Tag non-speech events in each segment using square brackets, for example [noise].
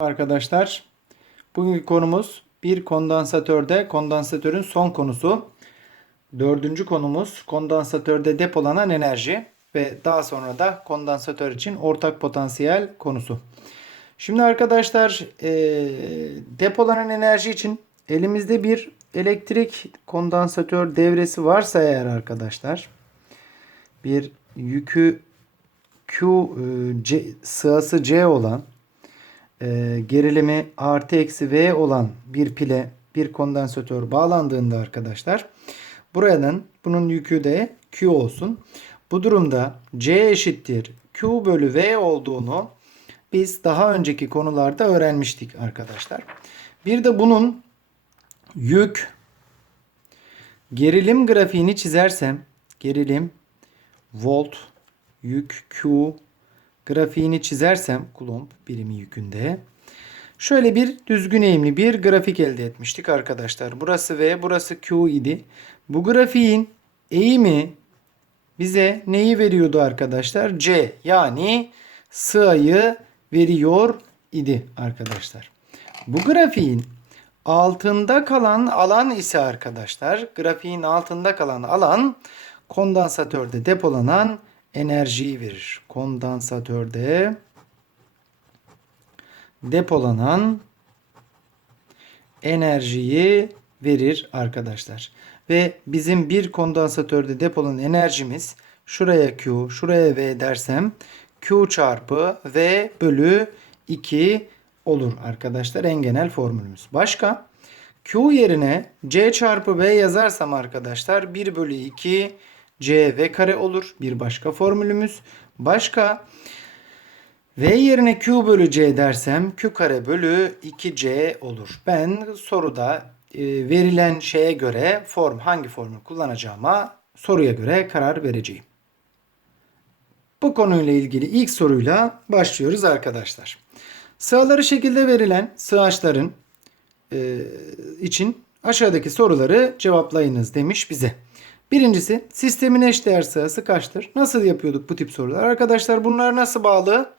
Arkadaşlar bugünkü konumuz bir kondansatörde kondansatörün son konusu. Dördüncü konumuz kondansatörde depolanan enerji ve daha sonra da kondansatör için ortak potansiyel konusu. Şimdi arkadaşlar e, depolanan enerji için elimizde bir elektrik kondansatör devresi varsa eğer arkadaşlar bir yükü Q e, C, sığası C olan e, gerilimi artı eksi V olan bir pile bir kondansatör bağlandığında arkadaşlar buradan bunun yükü de Q olsun. Bu durumda C eşittir Q bölü V olduğunu biz daha önceki konularda öğrenmiştik arkadaşlar. Bir de bunun yük gerilim grafiğini çizersem gerilim volt yük Q grafiğini çizersem Coulomb birimi yükünde şöyle bir düzgün eğimli bir grafik elde etmiştik arkadaşlar. Burası V, burası Q idi. Bu grafiğin eğimi bize neyi veriyordu arkadaşlar? C yani sığayı veriyor idi arkadaşlar. Bu grafiğin altında kalan alan ise arkadaşlar grafiğin altında kalan alan kondansatörde depolanan enerjiyi verir. Kondansatörde depolanan enerjiyi verir arkadaşlar. Ve bizim bir kondansatörde depolanan enerjimiz şuraya Q, şuraya V dersem Q çarpı V bölü 2 olur arkadaşlar en genel formülümüz. Başka? Q yerine C çarpı V yazarsam arkadaşlar 1 bölü 2 C V kare olur. Bir başka formülümüz. Başka V yerine Q bölü C dersem Q kare bölü 2C olur. Ben soruda e, verilen şeye göre form hangi formül kullanacağıma soruya göre karar vereceğim. Bu konuyla ilgili ilk soruyla başlıyoruz arkadaşlar. Sığaları şekilde verilen sığaçların e, için aşağıdaki soruları cevaplayınız demiş bize. Birincisi sistemin eşdeğer sığası kaçtır? Nasıl yapıyorduk bu tip sorular? Arkadaşlar bunlar nasıl bağlı?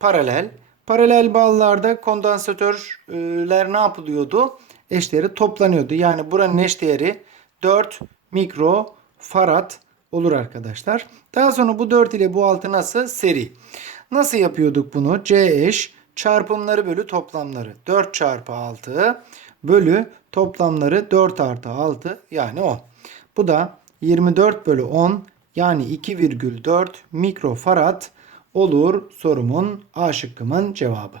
Paralel. Paralel bağlılarda kondansatörler ne yapılıyordu? Eşdeğeri toplanıyordu. Yani buranın eşdeğeri 4 mikro farad olur arkadaşlar. Daha sonra bu 4 ile bu 6 nasıl? Seri. Nasıl yapıyorduk bunu? C eş çarpımları bölü toplamları. 4 çarpı 6 bölü toplamları 4 artı 6 yani 10. Bu da 24 bölü 10 yani 2,4 mikrofarad olur sorumun A şıkkımın cevabı.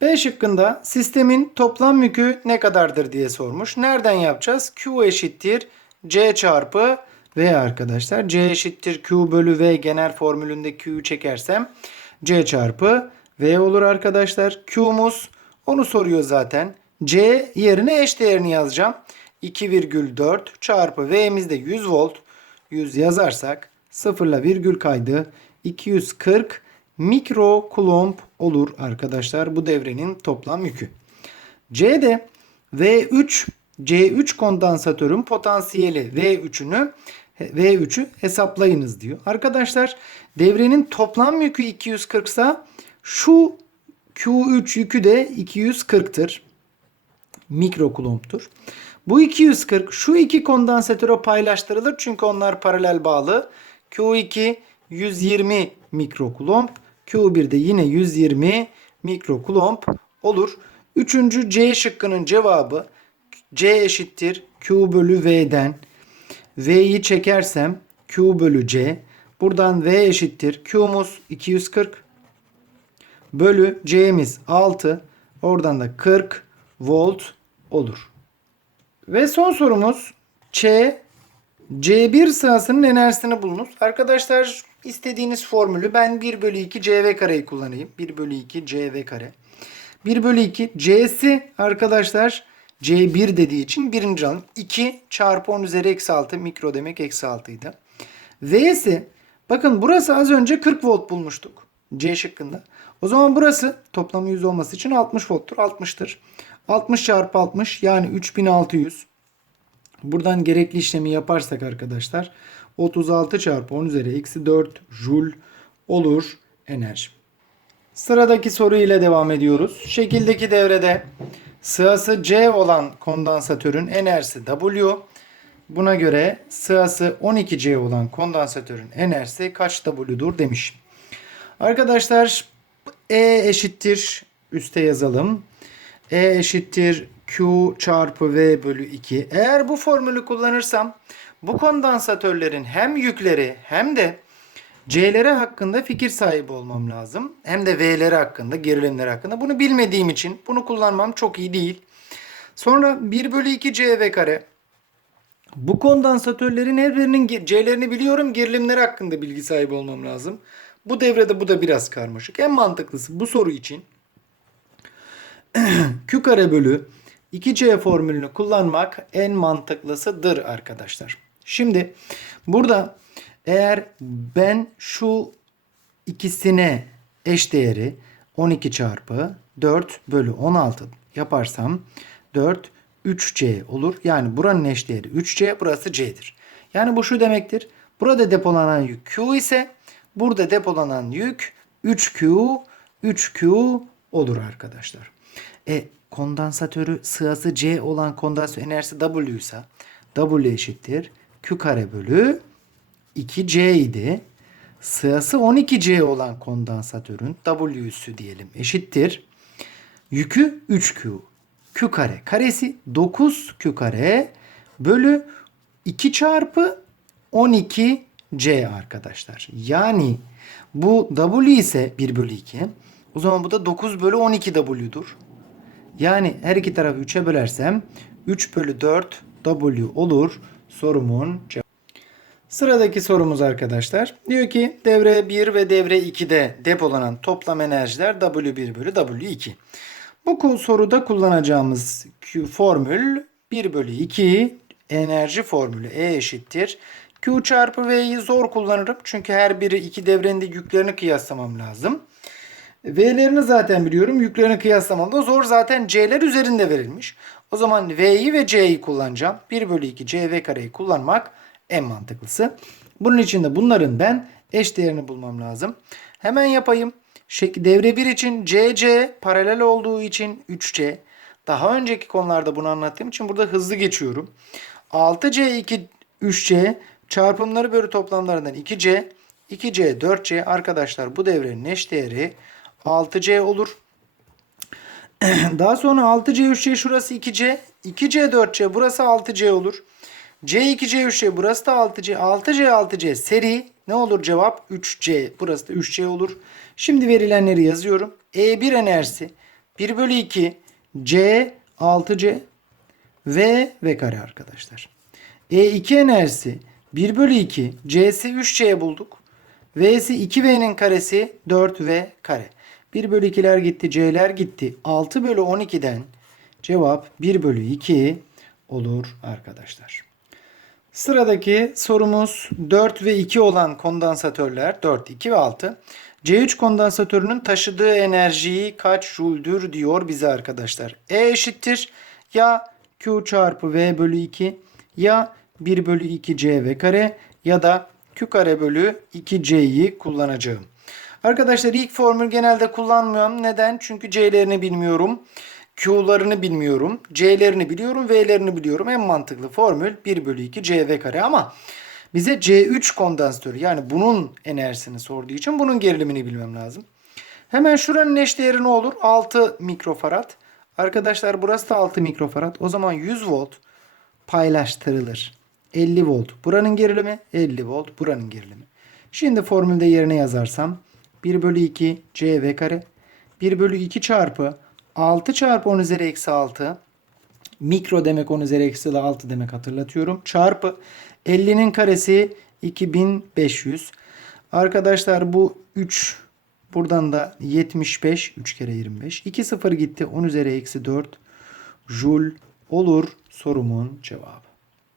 B şıkkında sistemin toplam yükü ne kadardır diye sormuş. Nereden yapacağız? Q eşittir C çarpı V arkadaşlar. C eşittir Q bölü V genel formülünde Q'yu çekersem C çarpı V olur arkadaşlar. Q'muz onu soruyor zaten. C yerine eş değerini yazacağım. 2,4 çarpı V'miz de 100 volt. 100 yazarsak sıfırla virgül kaydı 240 mikro kulomb olur arkadaşlar bu devrenin toplam yükü. C'de V3 C3 kondansatörün potansiyeli V3'ünü V3'ü hesaplayınız diyor. Arkadaşlar devrenin toplam yükü 240 ise şu Q3 yükü de 240'tır. Mikro kulomptur. Bu 240 şu iki kondansatöre paylaştırılır çünkü onlar paralel bağlı. Q2 120 mikrokulomb. Q1 de yine 120 mikrokulomb olur. Üçüncü C şıkkının cevabı C eşittir Q bölü V'den. V'yi çekersem Q bölü C. Buradan V eşittir. Q'muz 240 bölü C'miz 6. Oradan da 40 volt olur. Ve son sorumuz Ç C1 sırasının enerjisini bulunuz. Arkadaşlar istediğiniz formülü ben 1 bölü 2 CV kareyi kullanayım. 1 bölü 2 CV kare. 1 bölü 2 C'si arkadaşlar C1 dediği için birinci alın. 2 çarpı 10 üzeri eksi 6 mikro demek eksi 6 idi. V'si bakın burası az önce 40 volt bulmuştuk. C şıkkında. O zaman burası toplamı 100 olması için 60 volttur. 60'tır. 60 çarpı 60 yani 3600. Buradan gerekli işlemi yaparsak arkadaşlar 36 çarpı 10 üzeri eksi 4 joule olur enerji. Sıradaki soru ile devam ediyoruz. Şekildeki devrede sığası C olan kondansatörün enerjisi W. Buna göre sığası 12C olan kondansatörün enerjisi kaç W'dur demiş. Arkadaşlar E eşittir üste yazalım. E eşittir Q çarpı V bölü 2. Eğer bu formülü kullanırsam bu kondansatörlerin hem yükleri hem de C'lere hakkında fikir sahibi olmam lazım. Hem de V'leri hakkında, gerilimleri hakkında. Bunu bilmediğim için bunu kullanmam çok iyi değil. Sonra 1 bölü 2 CV kare. Bu kondansatörlerin her birinin C'lerini biliyorum. Gerilimleri hakkında bilgi sahibi olmam lazım. Bu devrede bu da biraz karmaşık. En mantıklısı bu soru için [clears throat] Q kare bölü 2C formülünü kullanmak en mantıklısıdır arkadaşlar. Şimdi burada eğer ben şu ikisine eş değeri 12 çarpı 4 bölü 16 yaparsam 4 3C olur. Yani buranın eş değeri 3C burası C'dir. Yani bu şu demektir. Burada depolanan yük Q ise burada depolanan yük 3Q 3Q olur arkadaşlar. E kondansatörü sığası C olan kondansatör enerjisi W ise W eşittir Q kare bölü 2C idi. Sığası 12C olan kondansatörün W'sü diyelim eşittir. Yükü 3Q. Q kare. Karesi 9Q kare bölü 2 çarpı 12C arkadaşlar. Yani bu W ise 1 bölü 2. O zaman bu da 9 bölü 12 W'dur. Yani her iki tarafı 3'e bölersem 3 bölü 4 W olur. Sorumun cevabı. Sıradaki sorumuz arkadaşlar. Diyor ki devre 1 ve devre 2'de depolanan toplam enerjiler W1 bölü W2. Bu soruda kullanacağımız Q formül 1 bölü 2 enerji formülü E eşittir. Q çarpı V'yi zor kullanırım. Çünkü her biri iki devrenin de yüklerini kıyaslamam lazım. V'lerini zaten biliyorum. Yüklerini kıyaslamam da zor. Zaten C'ler üzerinde verilmiş. O zaman V'yi ve C'yi kullanacağım. 1 bölü 2 CV kareyi kullanmak en mantıklısı. Bunun için de bunların ben eş değerini bulmam lazım. Hemen yapayım. Devre 1 için CC paralel olduğu için 3C. Daha önceki konularda bunu anlattığım için burada hızlı geçiyorum. 6C 2 3C çarpımları bölü toplamlarından 2C 2C 4C arkadaşlar bu devrenin eş değeri 6C olur. [clears throat] Daha sonra 6C 3C şurası 2C. 2C 4C burası 6C olur. C2C 3C burası da 6C. 6C 6C seri ne olur cevap? 3C. Burası da 3C olur. Şimdi verilenleri yazıyorum. E1 enerjisi 1 bölü 2 C 6C V ve kare arkadaşlar. E2 enerjisi 1 bölü 2 C'si 3C bulduk. V'si 2V'nin karesi 4V kare. 1 bölü 2'ler gitti. C'ler gitti. 6 bölü 12'den cevap 1 bölü 2 olur arkadaşlar. Sıradaki sorumuz 4 ve 2 olan kondansatörler 4, 2 ve 6. C3 kondansatörünün taşıdığı enerjiyi kaç jüldür diyor bize arkadaşlar. E eşittir ya Q çarpı V bölü 2 ya 1 bölü 2 CV kare ya da Q kare bölü 2C'yi kullanacağım. Arkadaşlar ilk formül genelde kullanmıyorum. Neden? Çünkü C'lerini bilmiyorum. Q'larını bilmiyorum. C'lerini biliyorum. V'lerini biliyorum. En mantıklı formül 1 bölü 2 CV kare ama bize C3 kondansatörü yani bunun enerjisini sorduğu için bunun gerilimini bilmem lazım. Hemen şuranın eş değeri ne olur? 6 mikrofarad. Arkadaşlar burası da 6 mikrofarad. O zaman 100 volt paylaştırılır. 50 volt buranın gerilimi, 50 volt buranın gerilimi. Şimdi formülde yerine yazarsam 1 bölü 2 CV kare 1 bölü 2 çarpı 6 çarpı 10 üzeri eksi 6 mikro demek 10 üzeri eksi 6 demek hatırlatıyorum. Çarpı 50'nin karesi 2500. Arkadaşlar bu 3 buradan da 75 3 kere 25. 2 0 gitti 10 üzeri eksi 4 joule olur sorumun cevabı.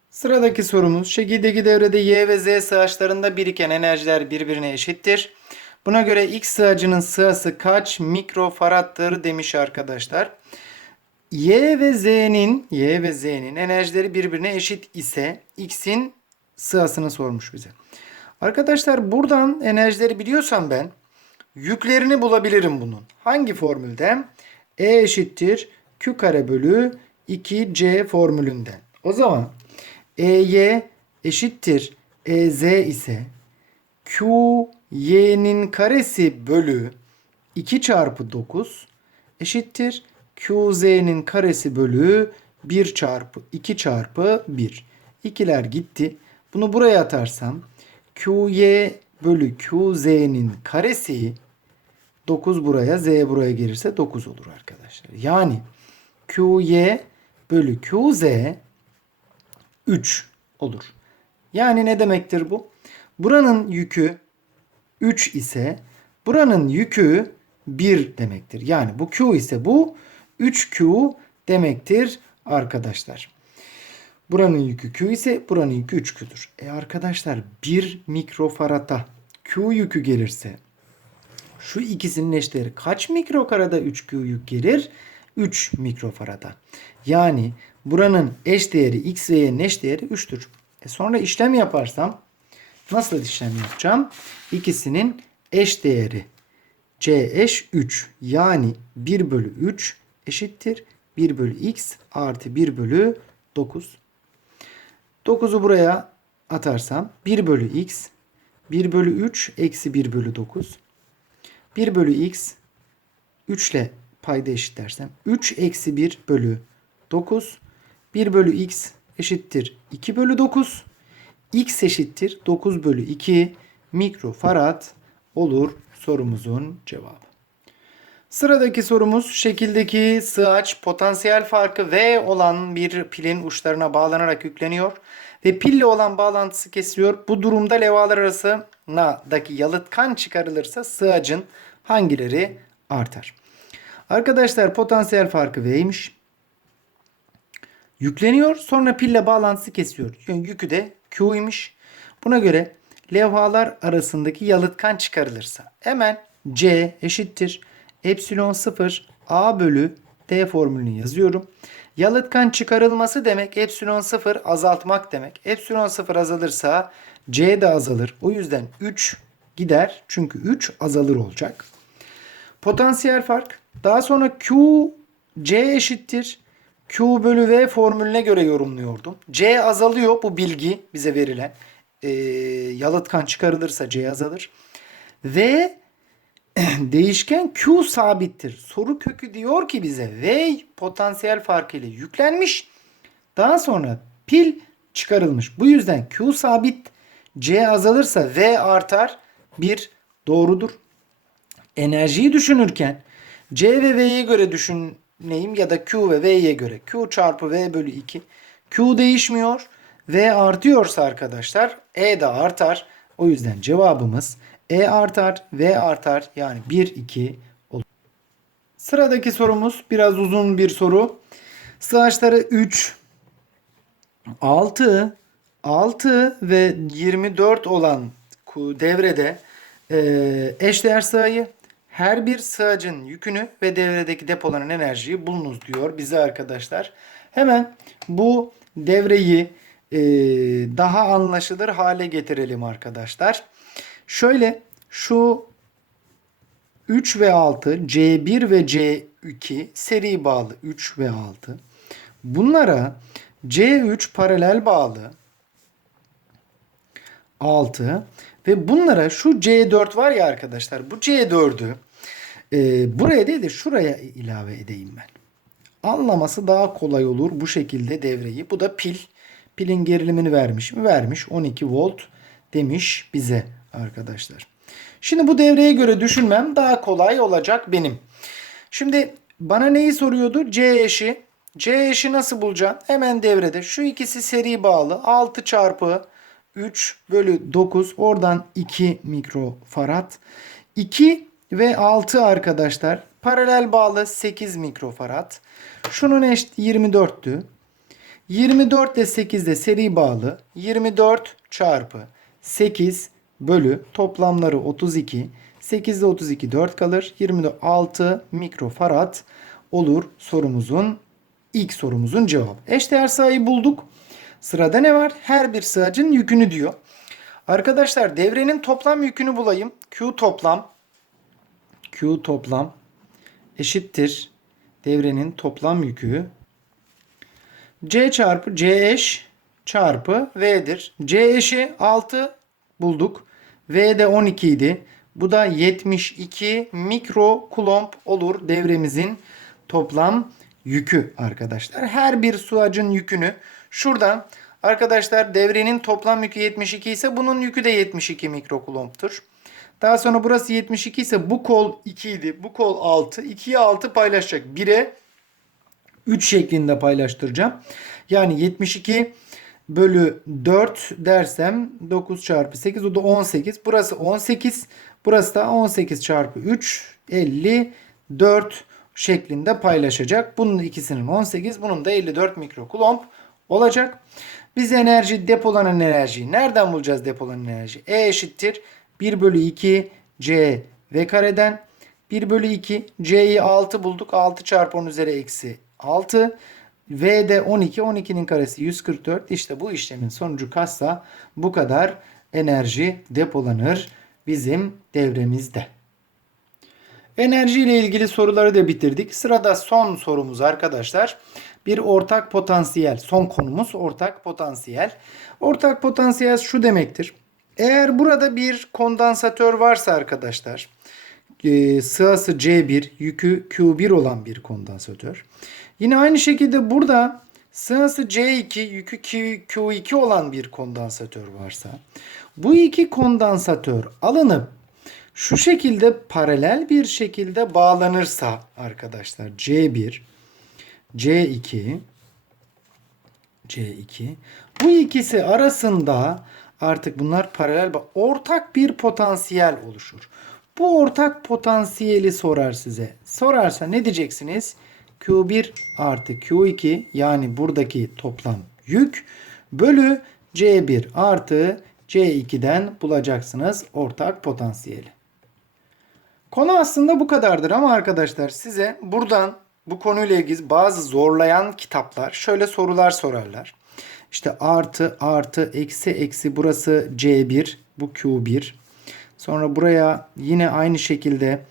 Sıradaki sorumuz şekildeki devrede Y ve Z sığaçlarında biriken enerjiler birbirine eşittir. Buna göre X sığacının sığası kaç mikrofarattır demiş arkadaşlar. Y ve Z'nin Y ve Z'nin enerjileri birbirine eşit ise X'in sığasını sormuş bize. Arkadaşlar buradan enerjileri biliyorsam ben yüklerini bulabilirim bunun. Hangi formülden? E eşittir Q kare bölü 2C formülünden. O zaman EY eşittir EZ ise Q y'nin karesi bölü 2 çarpı 9 eşittir QZ'nin karesi bölü 1 çarpı 2 çarpı 1. İkiler gitti. Bunu buraya atarsam QY bölü QZ'nin karesi 9 buraya Z buraya gelirse 9 olur arkadaşlar. Yani QY bölü QZ 3 olur. Yani ne demektir bu? Buranın yükü 3 ise buranın yükü 1 demektir. Yani bu Q ise bu 3Q demektir arkadaşlar. Buranın yükü Q ise buranın yükü 3Q'dur. E arkadaşlar 1 mikrofarata Q yükü gelirse şu ikisinin eşdeğeri kaç mikrokarada 3Q yük gelir? 3 mikrofarada. Yani buranın eşdeğeri x ve y'nin eşdeğeri 3'tür. E sonra işlem yaparsam nasıl işlem yapacağım? İkisinin eşdeğeri c eş 3 yani 1 bölü 3 eşittir 1 bölü x artı 1 bölü 9. 9'u buraya atarsam 1 bölü x 1 bölü 3 eksi 1 bölü 9. 1 bölü x 3 ile payda eşitlersem 3 eksi 1 bölü 9. 1 bölü x eşittir 2 bölü 9. x eşittir 9 bölü 2 mikrofarad olur sorumuzun cevabı. Sıradaki sorumuz şekildeki sığaç potansiyel farkı V olan bir pilin uçlarına bağlanarak yükleniyor ve pille olan bağlantısı kesiliyor. Bu durumda levhalar arasındaki yalıtkan çıkarılırsa sığacın hangileri artar? Arkadaşlar potansiyel farkı V'ymiş. Yükleniyor sonra pille bağlantısı kesiyor. Yani yükü de Q'ymiş. Buna göre levhalar arasındaki yalıtkan çıkarılırsa hemen C eşittir. Epsilon 0 A bölü D formülünü yazıyorum. Yalıtkan çıkarılması demek epsilon 0 azaltmak demek. Epsilon 0 azalırsa C de azalır. O yüzden 3 gider. Çünkü 3 azalır olacak. Potansiyel fark. Daha sonra Q C eşittir. Q bölü V formülüne göre yorumluyordum. C azalıyor bu bilgi bize verilen. E, yalıtkan çıkarılırsa C azalır. Ve [clears throat] değişken Q sabittir. Soru kökü diyor ki bize V potansiyel farkı ile yüklenmiş. Daha sonra pil çıkarılmış. Bu yüzden Q sabit C azalırsa V artar. Bir doğrudur. Enerjiyi düşünürken C ve V'ye göre düşüneyim ya da Q ve V'ye göre. Q çarpı V bölü 2. Q değişmiyor. V artıyorsa arkadaşlar E de artar. O yüzden cevabımız E artar, V artar. Yani 1, 2 olur. Sıradaki sorumuz biraz uzun bir soru. Sığaçları 3, 6, 6 ve 24 olan devrede e, eşdeğer sığayı her bir sığacın yükünü ve devredeki depolanan enerjiyi bulunuz diyor bize arkadaşlar. Hemen bu devreyi e, daha anlaşılır hale getirelim arkadaşlar. Şöyle şu 3 ve 6 C1 ve C2 seri bağlı 3 ve 6. Bunlara C3 paralel bağlı 6 ve bunlara şu C4 var ya arkadaşlar bu C4'ü e, buraya değil de şuraya ilave edeyim ben. Anlaması daha kolay olur bu şekilde devreyi. Bu da pil. Pilin gerilimini vermiş mi? Vermiş. 12 volt demiş bize arkadaşlar. Şimdi bu devreye göre düşünmem daha kolay olacak benim. Şimdi bana neyi soruyordu? C eşi. C eşi nasıl bulacağım? Hemen devrede. Şu ikisi seri bağlı. 6 çarpı 3 bölü 9. Oradan 2 mikrofarad. 2 ve 6 arkadaşlar. Paralel bağlı 8 mikrofarad. Şunun eşit 24'tü. 24 ile 8 de seri bağlı. 24 çarpı 8 bölü toplamları 32. 8 ile 32 4 kalır. 26 mikrofarad olur sorumuzun ilk sorumuzun cevabı. Eşdeğer sayıyı bulduk. Sırada ne var? Her bir sığacın yükünü diyor. Arkadaşlar devrenin toplam yükünü bulayım. Q toplam Q toplam eşittir devrenin toplam yükü C çarpı C eş çarpı V'dir. C eşi 6 bulduk. V de 12 idi. Bu da 72 mikro kulomb olur devremizin toplam yükü arkadaşlar. Her bir suacın yükünü şuradan arkadaşlar devrenin toplam yükü 72 ise bunun yükü de 72 mikrokulomptur. Daha sonra burası 72 ise bu kol 2 idi. Bu kol 6. 2'ye 6 paylaşacak. 1'e 3 şeklinde paylaştıracağım. Yani 72 bölü 4 dersem 9 çarpı 8 o da 18. Burası 18. Burası da 18 çarpı 3 54 şeklinde paylaşacak. Bunun ikisinin 18 bunun da 54 mikrokulomb olacak. Biz enerji depolanan enerjiyi nereden bulacağız depolanan enerji? E eşittir 1 bölü 2 C V kareden 1 bölü 2 C'yi 6 bulduk. 6 çarpı 10 üzeri eksi 6. V'de 12. 12'nin karesi 144. İşte bu işlemin sonucu kassa bu kadar enerji depolanır bizim devremizde. Enerji ile ilgili soruları da bitirdik. Sırada son sorumuz arkadaşlar. Bir ortak potansiyel. Son konumuz ortak potansiyel. Ortak potansiyel şu demektir. Eğer burada bir kondansatör varsa arkadaşlar e, sığası C1, yükü Q1 olan bir kondansatör. Yine aynı şekilde burada sığası C2, yükü Q, Q2 olan bir kondansatör varsa bu iki kondansatör alınıp şu şekilde paralel bir şekilde bağlanırsa arkadaşlar C1, C2, C2 bu ikisi arasında artık bunlar paralel ortak bir potansiyel oluşur. Bu ortak potansiyeli sorar size. Sorarsa ne diyeceksiniz? Q1 artı Q2 yani buradaki toplam yük bölü C1 artı C2'den bulacaksınız ortak potansiyeli. Konu aslında bu kadardır ama arkadaşlar size buradan bu konuyla ilgili bazı zorlayan kitaplar şöyle sorular sorarlar. İşte artı artı eksi eksi burası C1 bu Q1. Sonra buraya yine aynı şekilde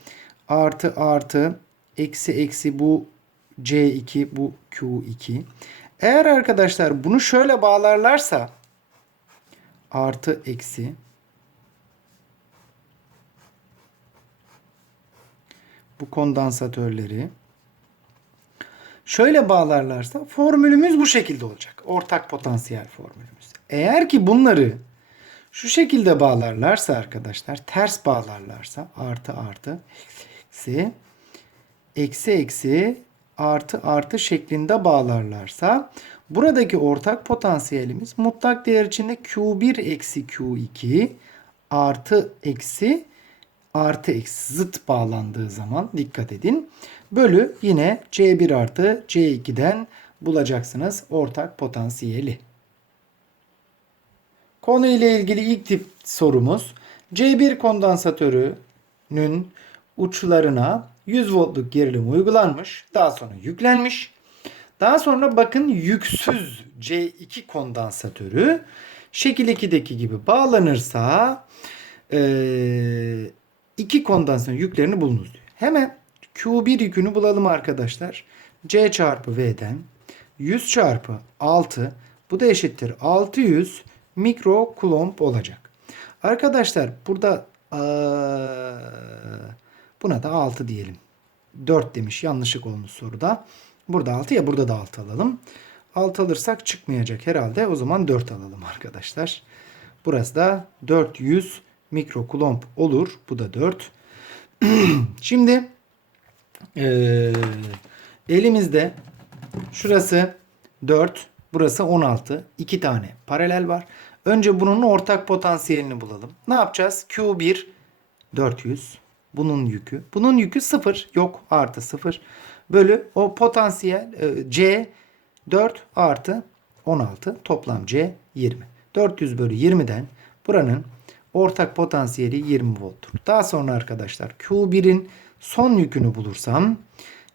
artı artı eksi eksi bu C2 bu Q2. Eğer arkadaşlar bunu şöyle bağlarlarsa artı eksi bu kondansatörleri şöyle bağlarlarsa formülümüz bu şekilde olacak. Ortak potansiyel formülümüz. Eğer ki bunları şu şekilde bağlarlarsa arkadaşlar ters bağlarlarsa artı artı eksi eksi eksi artı artı şeklinde bağlarlarsa buradaki ortak potansiyelimiz mutlak değer içinde Q1 eksi Q2 artı eksi artı eksi zıt bağlandığı zaman dikkat edin. Bölü yine C1 artı C2'den bulacaksınız ortak potansiyeli. Konu ile ilgili ilk tip sorumuz C1 kondansatörünün uçlarına 100 voltluk gerilim uygulanmış. Daha sonra yüklenmiş. Daha sonra bakın yüksüz C2 kondansatörü şekil 2'deki gibi bağlanırsa eee, iki kondansatör yüklerini bulunuz diyor. Hemen Q1 yükünü bulalım arkadaşlar. C çarpı V'den 100 çarpı 6 bu da eşittir 600 mikro kulomb olacak. Arkadaşlar burada buna da 6 diyelim. 4 demiş yanlışlık olmuş soruda. Burada 6 ya burada da 6 alalım. 6 alırsak çıkmayacak herhalde. O zaman 4 alalım arkadaşlar. Burası da 400 mikrokulomb olur. Bu da 4. [clears throat] Şimdi eee, elimizde şurası 4, burası 16. 2 tane paralel var. Önce bunun ortak potansiyelini bulalım. Ne yapacağız? Q1 400. Bunun yükü. Bunun yükü 0. Yok artı 0. Bölü o potansiyel e, C 4 artı 16 toplam C 20. 400 bölü 20'den buranın ortak potansiyeli 20 volttur. Daha sonra arkadaşlar Q1'in son yükünü bulursam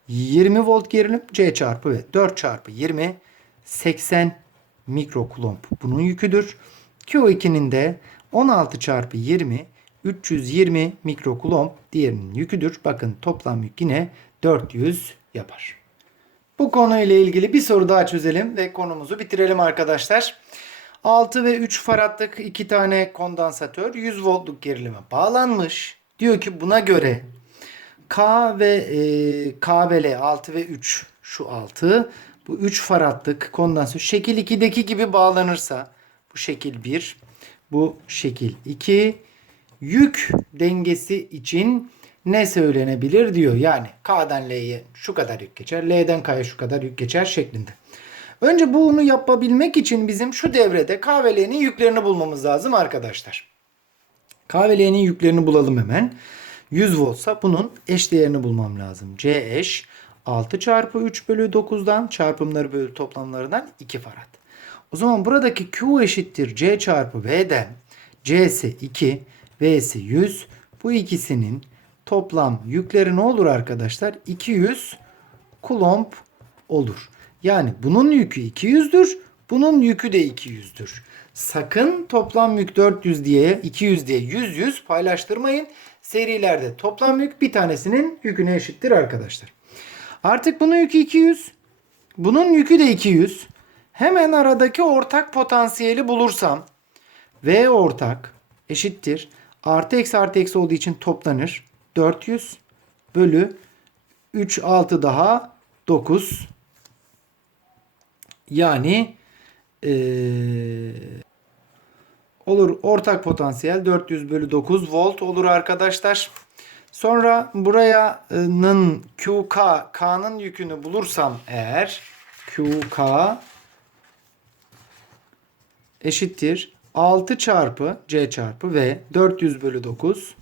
20 volt gerilim C çarpı ve 4 çarpı 20 80 mikrokulomb bunun yüküdür. Q2'nin de 16 çarpı 20 320 mikrokulomb diğerinin yüküdür. Bakın toplam yük yine 400 yapar. Bu konuyla ilgili bir soru daha çözelim ve konumuzu bitirelim arkadaşlar. 6 ve 3 faradlık iki tane kondansatör 100 voltluk gerilime bağlanmış. Diyor ki buna göre K ve e, K ve L 6 ve 3 şu 6 bu 3 faradlık kondansatör şekil 2'deki gibi bağlanırsa bu şekil 1 bu şekil 2 yük dengesi için ne söylenebilir diyor. Yani K'dan L'ye şu kadar yük geçer, L'den K'ya şu kadar yük geçer şeklinde. Önce bunu yapabilmek için bizim şu devrede K ve L'nin yüklerini bulmamız lazım arkadaşlar. K ve L'nin yüklerini bulalım hemen. 100 voltsa bunun eş değerini bulmam lazım. C eş 6 çarpı 3 bölü 9'dan çarpımları bölü toplamlarından 2 farad. O zaman buradaki Q eşittir C çarpı V'den C'si 2, V'si 100. Bu ikisinin toplam yükleri ne olur arkadaşlar? 200 kulomb olur. Yani bunun yükü 200'dür. Bunun yükü de 200'dür. Sakın toplam yük 400 diye 200 diye 100 100 paylaştırmayın. Serilerde toplam yük bir tanesinin yüküne eşittir arkadaşlar. Artık bunun yükü 200. Bunun yükü de 200. Hemen aradaki ortak potansiyeli bulursam V ortak eşittir. Artı eksi artı eksi olduğu için toplanır. 400 bölü 3 6 daha 9 yani eee, olur ortak potansiyel 400 bölü 9 volt olur arkadaşlar. Sonra buraya'nın QK K'nın yükünü bulursam eğer QK eşittir 6 çarpı C çarpı V 400 bölü 9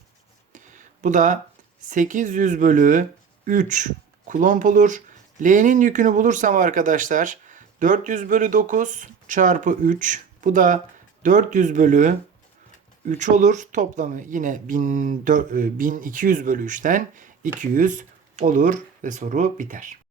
bu da 800 bölü 3 kulomb olur. L'nin yükünü bulursam arkadaşlar 400 bölü 9 çarpı 3 bu da 400 bölü 3 olur. Toplamı yine 1000 dö- e, 1200 bölü 3'ten 200 olur ve soru biter.